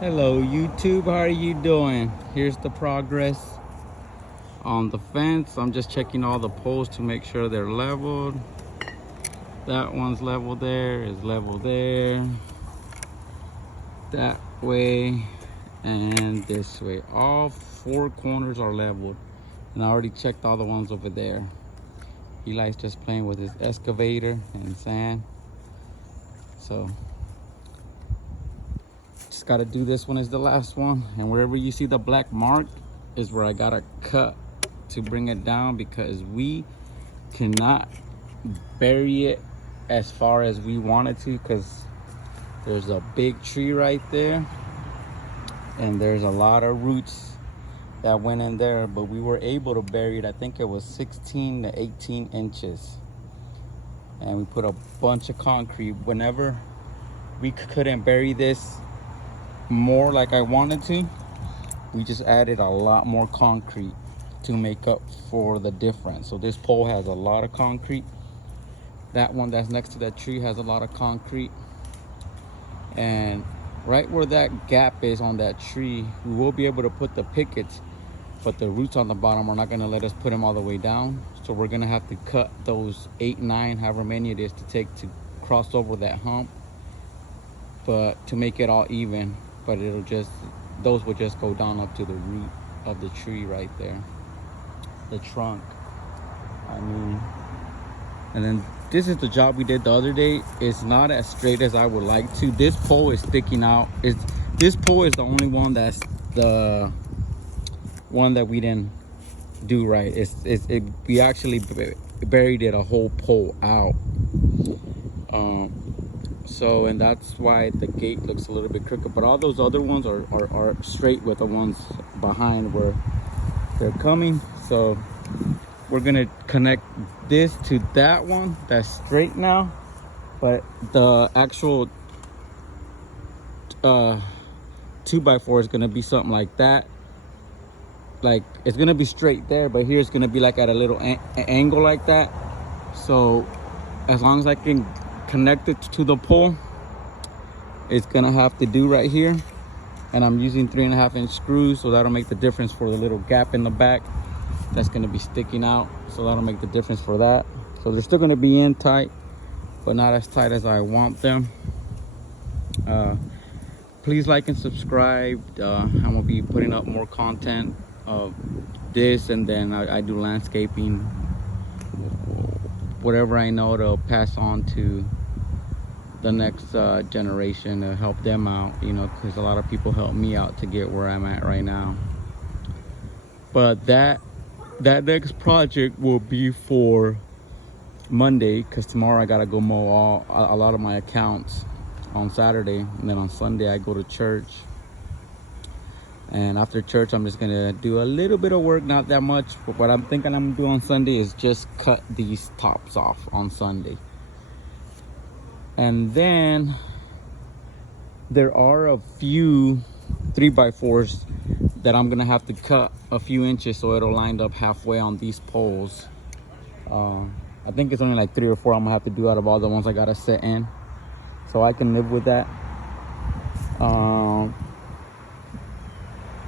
Hello YouTube, how are you doing? Here's the progress on the fence. I'm just checking all the poles to make sure they're leveled. That one's level there, is level there, that way, and this way. All four corners are leveled, and I already checked all the ones over there. Eli's just playing with his excavator and sand, so just gotta do this one as the last one. And wherever you see the black mark is where I gotta cut to bring it down, because we cannot bury it as far as we wanted to, because there's a big tree right there and there's a lot of roots that went in there, but we were able to bury it. I think it was 16 to 18 inches, and we put a bunch of concrete. Whenever we couldn't bury this more like I wanted to, we just added a lot more concrete to make up for the difference. So this pole has a lot of concrete. That one that's next to that tree has a lot of concrete, and right where that gap is on that tree, we will be able to put the pickets, but the roots on the bottom are not going to let us put them all the way down. So we're going to have to cut those 8, 9, however many it is to take to cross over that hump, but to make it all even. But it'll just, those will just go down up to the root of the tree right there, the trunk, I mean. And then this is the job we did the other day. It's not as straight as I would like to. This pole is sticking out. This pole is the only one that's the one that we didn't do right. We actually buried it a whole pole out. So, and that's why the gate looks a little bit crooked, but all those other ones are straight with the ones behind where they're coming. So we're gonna connect this to that one that's straight now, but the actual 2x4 is gonna be something like that. Like, it's gonna be straight there, but here it's gonna be like at a little angle like that. So as long as I can connect it to the pole, it's gonna have to do right here. And I'm using 3.5-inch screws, so that'll make the difference for the little gap in the back that's going to be sticking out. So that'll make the difference for that. So they're still going to be in tight, but not as tight as I want them. Please like and subscribe. I'm going to be putting up more content of this, and then I do landscaping, whatever I know, to pass on to the next generation, to help them out, you know, because a lot of people help me out to get where I'm at right now. But that next project will be for Monday, because tomorrow I gotta go mow a lot of my accounts on Saturday, and then on Sunday I go to church. And after church, I'm just gonna do a little bit of work, not that much, but what I'm thinking I'm gonna do on Sunday is just cut these tops off on Sunday. And then there are a few 3x4s that I'm gonna have to cut a few inches so it'll line up halfway on these poles. I think it's only like 3 or 4 I'm gonna have to do out of all the ones I gotta set in, so I can live with that.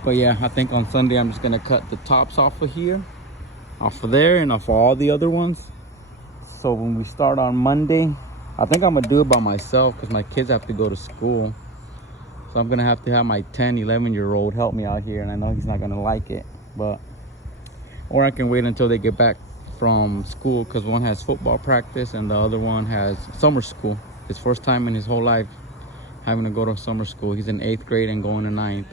But yeah, I think on Sunday I'm just gonna cut the tops off of here, off of there, and off of all the other ones. So when we start on Monday, I think I'm gonna do it by myself because my kids have to go to school. So I'm gonna have to have my 10, 11-year-old help me out here, and I know he's not gonna like it, but, or I can wait until they get back from school, because one has football practice and the other one has summer school. His first time in his whole life having to go to summer school. He's in 8th grade and going to 9th.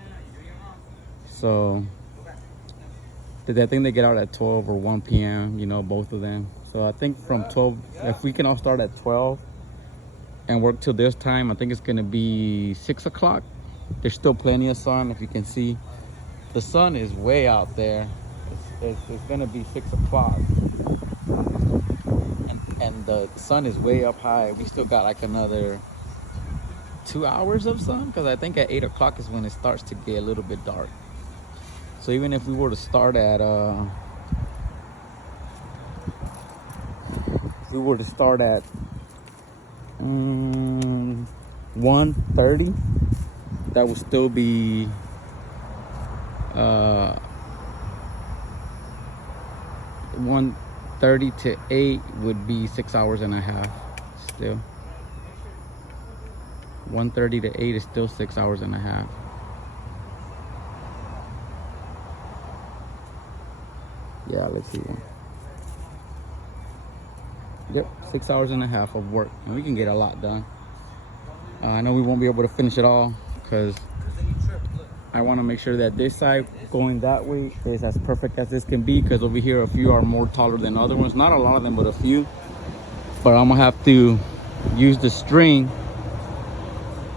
So I think they get out at 12 or 1 p.m., you know, both of them. So I think from 12, if we can all start at 12 and work till this time, I think it's gonna be 6 o'clock. There's still plenty of sun. If you can see, the sun is way out there. It's gonna be 6 o'clock, and the sun is way up high. We still got like another 2 hours of sun, because I think at 8 o'clock is when it starts to get a little bit dark. So even if we were to start at 1:30, that would still be 1:30 to 8 would be 6 hours and a half still. 1:30 to 8 is still 6 hours and a half. Yeah, let's see. Yep, 6 hours and a half of work, and we can get a lot done. I know we won't be able to finish it all because I want to make sure that this side going that way is as perfect as this can be, because over here a few are more taller than other ones. Not a lot of them, but a few. But I'm gonna have to use the string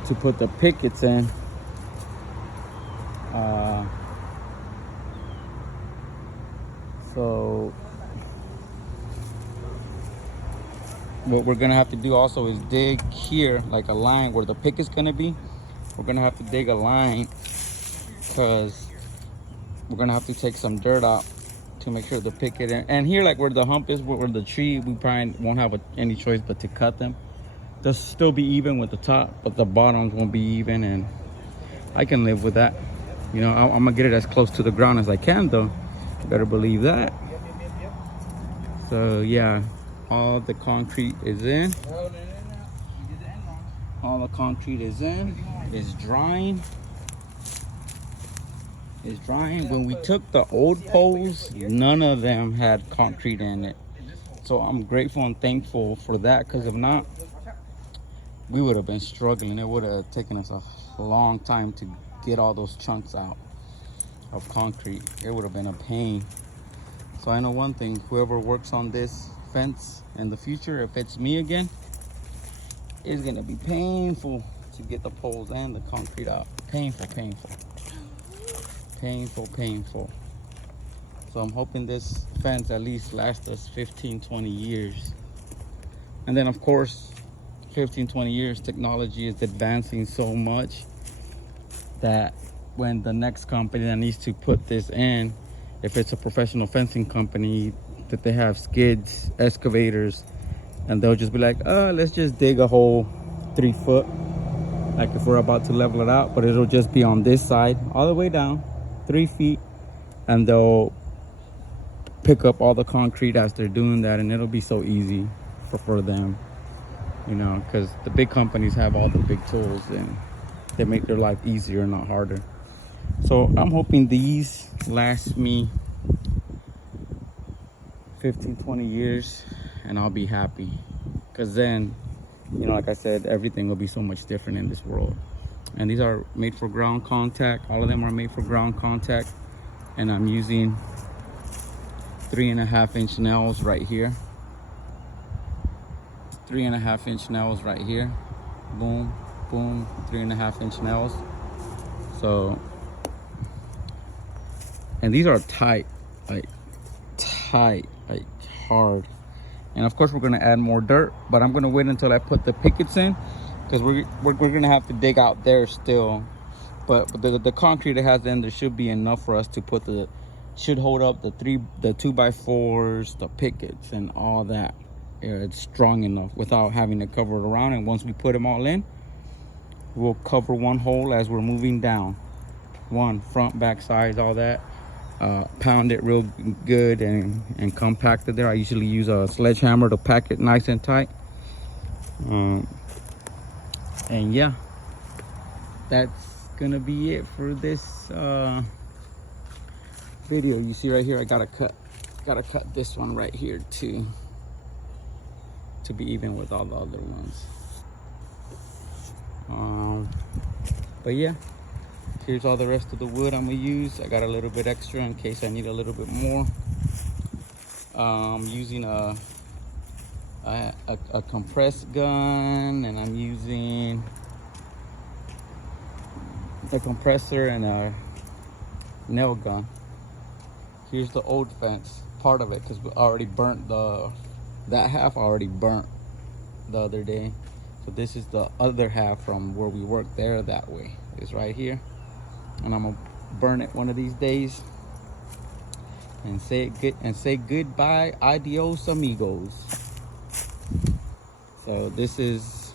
to put the pickets in. So what we're gonna have to do also is dig here like a line where the picket's gonna be. We're gonna have to dig a line because we're gonna have to take some dirt out to make sure the picket and here, like where the hump is, where the tree, we probably won't have any choice but to cut them. They'll still be even with the top, but the bottoms won't be even, and I can live with that. You know, I'm gonna get it as close to the ground as I can, though. You better believe that. So yeah, all the concrete is in. All the concrete is in. It's drying. It's drying. When we took the old poles, none of them had concrete in it. So I'm grateful and thankful for that, because if not, we would have been struggling. It would have taken us a long time to get all those chunks out of concrete. It would have been a pain. So I know one thing, whoever works on this fence in the future, if it's me again, it's gonna be painful to get the poles and the concrete out. Painful, painful. Painful, painful. So I'm hoping this fence at least lasts us 15, 20 years. And then of course, 15, 20 years, technology is advancing so much that when the next company that needs to put this in, if it's a professional fencing company, that they have skids, excavators, and they'll just be like, let's just dig a hole 3 foot, like if we're about to level it out, but it'll just be on this side all the way down 3 feet, and they'll pick up all the concrete as they're doing that, and it'll be so easy for them, you know, because the big companies have all the big tools and they make their life easier, not harder. So I'm hoping these last me 15, 20 years, and I'll be happy, because then, you know, like I said, everything will be so much different in this world. And these are made for ground contact. All of them are made for ground contact, and I'm using 3.5-inch nails right here. 3.5-inch nails right here. Boom, boom, 3.5-inch nails. So, and these are tight, like hard. And of course we're gonna add more dirt, but I'm gonna wait until I put the pickets in, because we're gonna have to dig out there still. But the concrete it has in there should be enough for us to put should hold up the 2x4s, the pickets, and all that. Yeah, it's strong enough without having to cover it around. And once we put them all in, we'll cover one hole as we're moving down. One, front, back, sides, all that. Pound it real good and compact it there. I usually use a sledgehammer to pack it nice and tight. And yeah, that's gonna be it for this video. You see right here, I gotta cut this one right here too, to be even with all the other ones. But yeah, here's all the rest of the wood I'm gonna use. I got a little bit extra in case I need a little bit more. I'm using a compressed gun, and I'm using a compressor and a nail gun. Here's the old fence, part of it, because we already burnt that half already burnt the other day. So this is the other half from where we worked there that way. It's right here. And I'm gonna burn it one of these days and say goodbye, adios amigos. So this is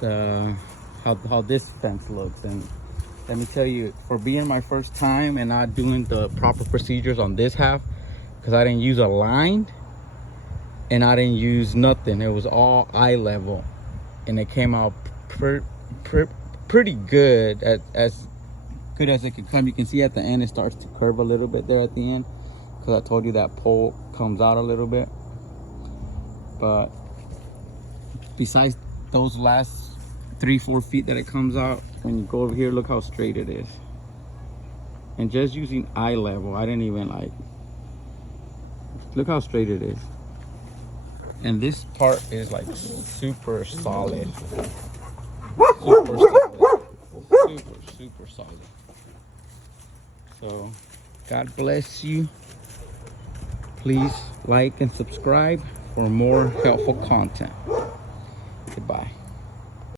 the how this fence looks. And let me tell you, for being my first time and not doing the proper procedures on this half, because I didn't use a line and I didn't use nothing, it was all eye level, and it came out pretty good, as good as it could come. You can see at the end it starts to curve a little bit there at the end, because I told you that pole comes out a little bit. But besides those last 3-4 feet that it comes out, when you go over here, look how straight it is. And just using eye level, I didn't even like, look how straight it is. And this part is like super solid. Super solid. Super solid. So God bless you. Please like and subscribe for more helpful content. Goodbye.